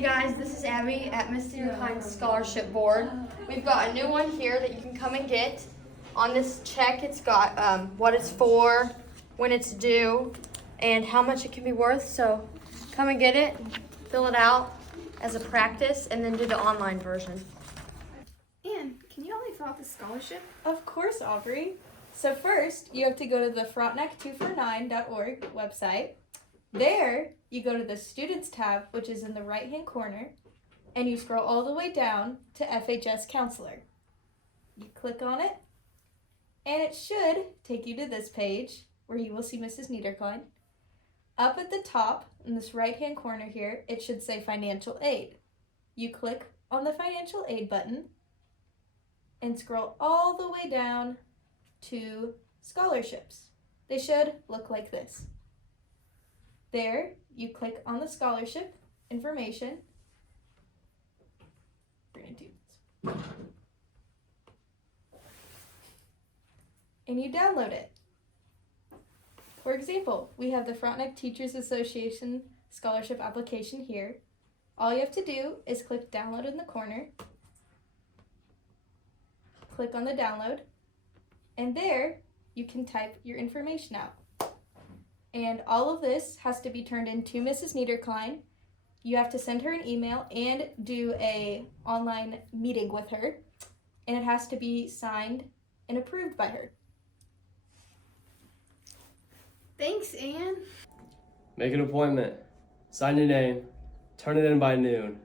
Hey guys, this is Abby at Miss Niederklein Scholarship Board. We've got a new one here that you can come and get. On this check, it's got what it's for, when it's due, and how much it can be worth. So come and get it, fill it out as a practice, and then do the online version. Anne, can you help me fill out the scholarship? Of course, Aubrey. So first, you have to go to the frontenac249.org website. There, you go to the Students tab, which is in the right-hand corner, and you scroll all the way down to FHS Counselor. You click on it, and it should take you to this page where you will see Mrs. Niederklein. Up at the top, in this right-hand corner here, it should say Financial Aid. You click on the Financial Aid button and scroll all the way down to Scholarships. They should look like this. There, you click on the scholarship information. We're gonna do this. And you download it. For example, we have the Frontenac Teachers Association scholarship application here. All you have to do is click download in the corner. Click on the download, and there you can type your information out. And all of this has to be turned in to Mrs. Niederklein. You have to send her an email and do a online meeting with her, and it has to be signed and approved by her. Thanks, Anne. Make an appointment, sign your name, turn it in by noon.